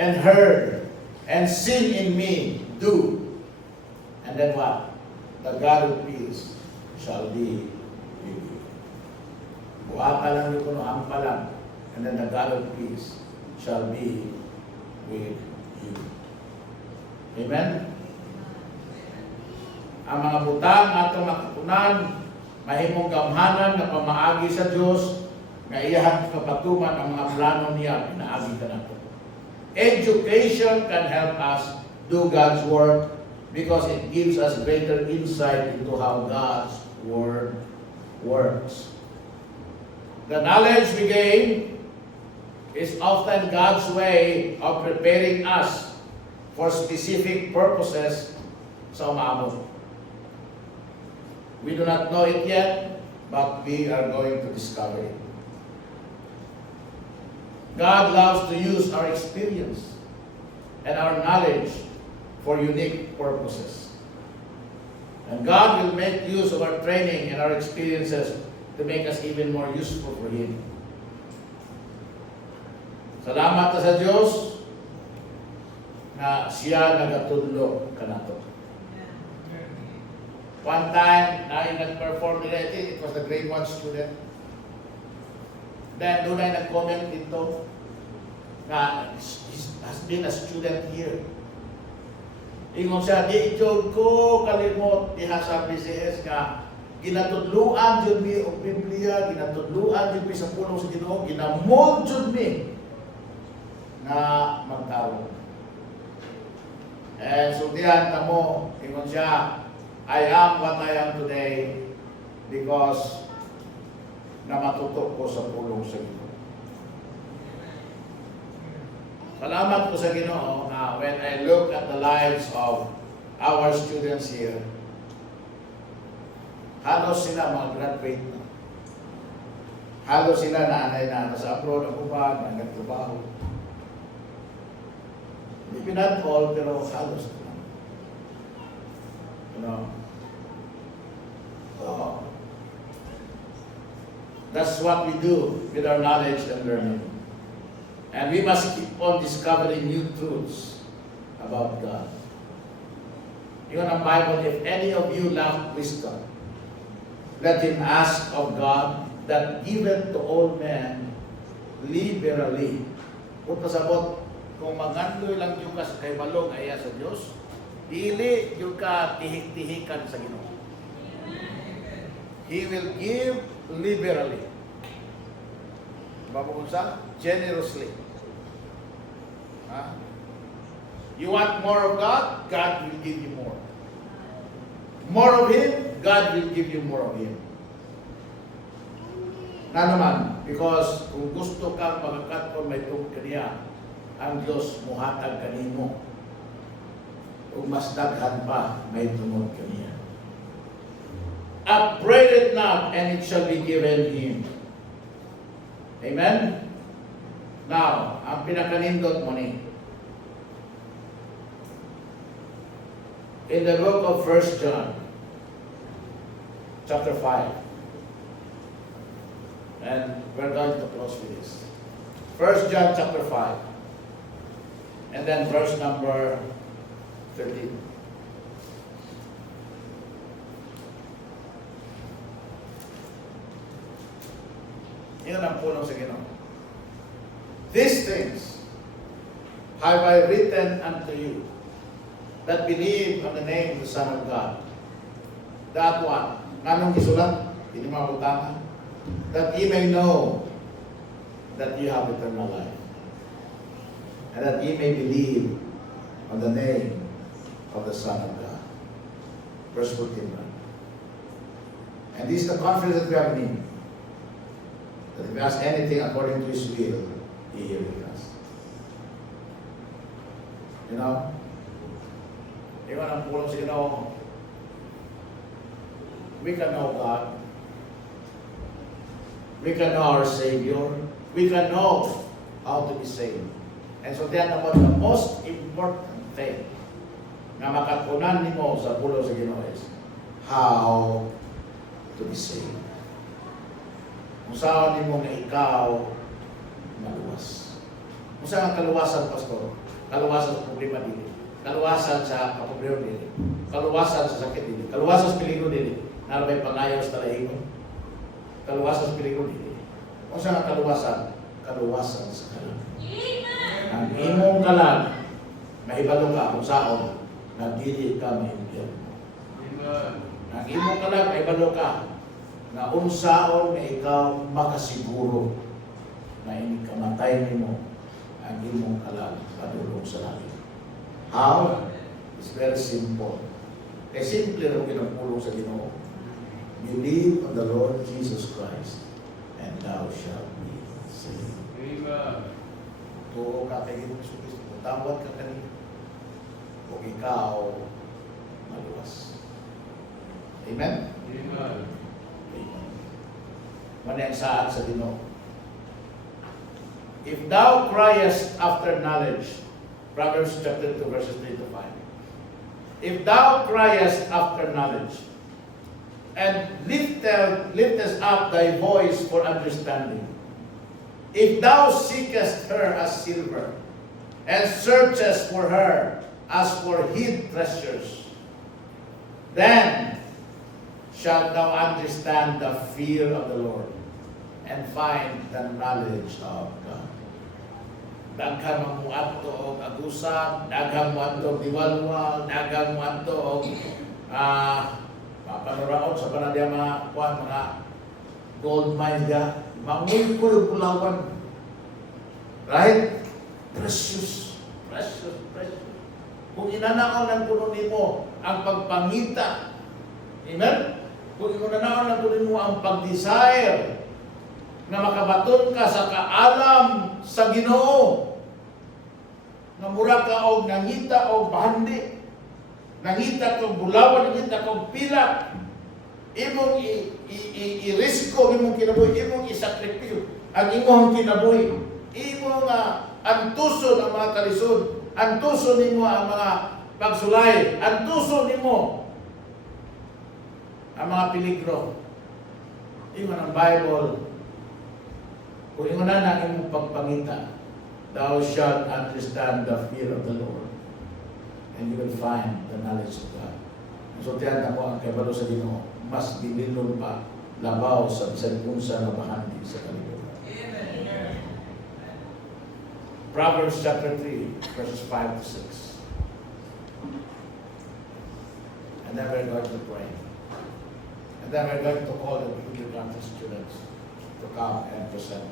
and heard and seen in me, do. And then what? The God of peace shall be with you. Buhata lang yung kuno, hampa lang. And then the God of peace shall be with you. Amen? Ang mga butang atong makatunan, mahimong gamhanan na pamaagi sa Diyos, nga iyahang kapatuman ang mga plano niya, pinaagi ka nato. Education can help us do God's work because it gives us greater insight into how God's Word works. The knowledge we gain is often God's way of preparing us for specific purposes sa umabot. We do not know it yet, but we are going to discover it. God loves to use our experience and our knowledge for unique purposes. And God will make use of our training and our experiences to make us even more useful for Him. Salamat sa Diyos na siya nagatudlo kanato. One time, na nag-perform nila, I think it was the grade 1 student. Then doon ay nag-comment dito na he has been a student here. Ingon siya, di ito ko kalimot diha sa BCS nga ginatudluan jud mi og Biblia, ginatudluan jud mi sa pulong sa Ginoo, ginamod jud mi nga magtarong. And so diyan kamo, ingon siya, I am what I am today because namatutok ko sa pulong sa Ginoo. Salamat ko sa Ginoo na when I look at the lives of our students here, halos sila mga graduate na. Halos sila naanay na nasa abroad ang ubag, na nagtrabaho. Maybe not all, pero halos na. You know? Oh. That's what we do with our knowledge and learning. And we must keep on discovering new truths about God. Yun ang Bible, if any of you lack wisdom, let him ask of God that giveth to all men liberally. Kung pasabot, kung magandoy lang yung ka sa kaybalong ay sa Diyos, dili yung ka tihik-tihikan sa Ginoo. He will give liberally. Babukon sa? Generously. Huh? You want more of God? God will give you more. More of Him? God will give you more of Him. Na naman, because kung gusto kang magkakaton may tungkol kaniya, ang Diyos muhatag kanimo. Kung mas daghan pa, may tungkol kaniya. Upbraid it not, and it shall be given Him. Amen? Now, ang pinakanindot mo ni, in the book of 1 John, chapter 5, and we're going to close with this. 1 John chapter 5, and then verse number 13. Yun ang pulong sa Ginoo. These things have I written unto you that believe on the name of the Son of God. That one, nanong isulat, hindi mabutangan, that ye may know that ye have eternal life, and that ye may believe on the name of the Son of God. Verse 14. And this is the confidence that we have in Him, that if we ask anything according to His will, He heareth us. You know? Iwan ang pulong sa Ginoo. We can know God. We can know our Savior. We can know how to be saved. And so then about the most important thing na makatunan nimo sa pulong sa Ginoo is how to be saved. Kung saan nimo nga ikaw maluwas. Kung saan ang kaluwasan, Pastor? Kaluwasan sa problema dili. Kaluwasan sa kapobrero dili. Kaluwasan sa sakit dili. Kaluwasan sa peligro dili. Narabay pangayaw sa talahingon. Kaluwasan sa peligro dili. Kung saan ang kaluwasan? Kaluwasan sa kalag. Ang imong kalag, mahibalo ka kung saan nagdili ka mahibigyan. Ang imong kalag, mahibalo ka na unsaon na ikaw makasiguro na inikamatay nimo ang imong kalag padulong sa langit. How? It's very simple. Kaya simple rin pinagpulong sa Ginoo. Believe on the Lord Jesus Christ and thou shalt be saved. Amen. Tuo ka kay Ginoo Kristo, tawad ka kanina. Kung ikaw maluwas. Amen? Amen. Amen. Manang saan sa Ginoo. If thou criest after knowledge, Proverbs chapter 2 verses 3 to 5. If thou criest after knowledge, and liftest up thy voice for understanding. If thou seekest her as silver, and searchest for her as for hid treasures, then shalt thou understand the fear of the Lord, and find the knowledge of God. Daghang mo adto og agusab, daghang mo adto og diwalwal, daghang mo adto og panuraot sa panadya mga gold mine ga, mangulkul pulawan. Right? Precious. Kung inanaon ng puno nimo ang pagpangita, amen? Kung inanaon ng puno nimo ang pag-desire na makabaton ka sa kaalam sa Ginoo, na mura ka og nangita og bahandi, nangita kog bulawan, nangita kog pilak, imong i-risko imong kinabuhi, imong isakripisyo ang imong kinabuhi, imong antuson ang mga kalisod, antuson nimo ang mga pagsulay, antuson nimo ang mga peligro. Ingon ang Bible, kung ingon na imong pagpangita, thou shalt understand the fear of the Lord, and you will find the knowledge of God. So tiyan na mo ang kabalo sa Ginoo, mas binilon pa labaw sa unsa na bahandi sa kalibutan. Amen. Proverbs chapter 3, verses 5 to 6. And then we're going to pray. And then we're going to call the kindergarten students to come and present.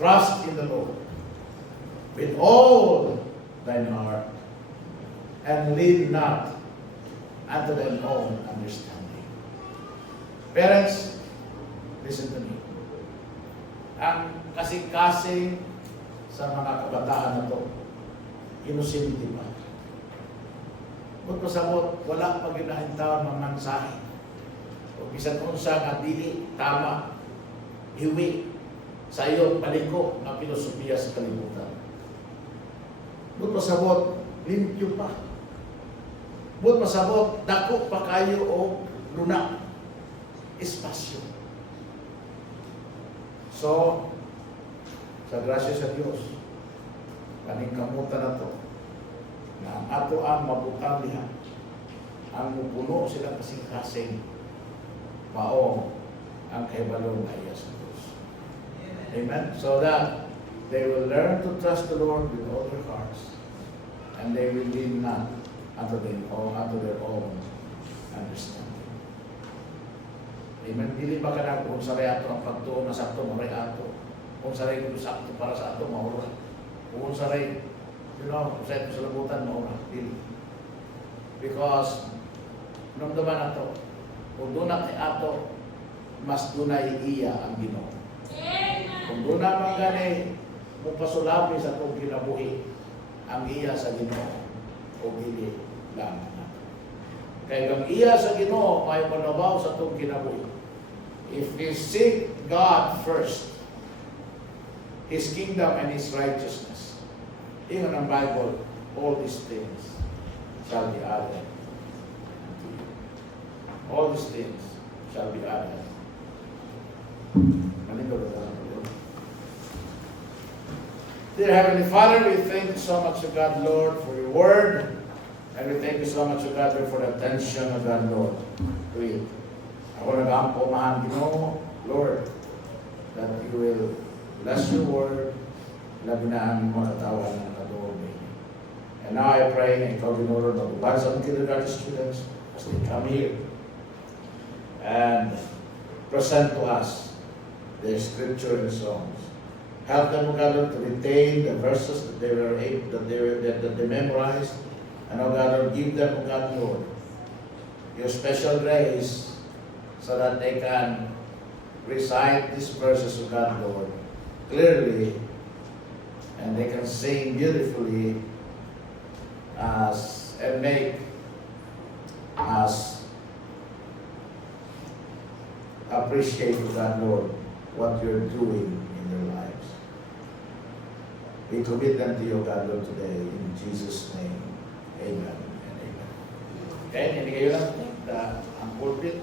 Trust in the Lord with all thine heart, and lean not unto thine own understanding. Parents, listen to me. Ang kasing-kasing sa mga kabataan na to, innocent, di ba? Kung pasabot, wala pag ginahintawan ng mensahe. O bisan unsa nga dili tama, hiwi sa iyong paliko ng filosofiya sa kalibutan. Kung pasabot, limpyo pa. Kung pasabot, dako pa kayo o luna, espasyo. So, sa grasya sa Diyos, kaning kamutan na to, na ang ato ang mabutang diha, ang mupuno sila kasing-kasing, mao ang kaibalong ay sa Diyos. Amen? So that they will learn to trust the Lord with all their hearts, and they will lean not unto their own understanding. Amen? Dili ba ka na kung saray ato ang pagtuon na sakto, maray ato. Kung saray kung sakto para sa ato, maura. Kung saray, kung sa labutan, maura. Dili. Because, namdaman ato, kung doon natin ato, mas dunay iya ang Ginoo. Kung doon naman gani, kung pasulabi sa itong kinabuhi, ang iya sa Ginoo, o dili lang nato. Kaya kung iya sa Ginoo, may panabaw sa itong kinabuhi. If we seek God first, His kingdom and His righteousness, ingon ang Bible, all these things shall be added unto you. All these things shall be added. Dear Heavenly Father, we thank you so much, God, Lord, for your word. And we thank you so much, God, Lord, for the attention of God, Lord, to it. Ako nag-aampaw, Ginoo, Lord, that you will bless your word, labi na ang mga katawan ng kadoon. And now I pray, and ikaw, Ginoo, Lord, magubad sa mga kindergarten students as they come here and present to us their scripture and songs. Help them, God, Lord, to retain the verses that they memorized. And, oh God, Lord, give them, oh God, Lord, your special grace so that they can recite these verses, oh God, Lord, clearly, and they can sing beautifully and make us appreciate, oh God, Lord, what you're doing in their lives. We commit them to you, God, Lord, today, in Jesus' name. Amen and amen. Okay, hindi kayo lang ang pulpit.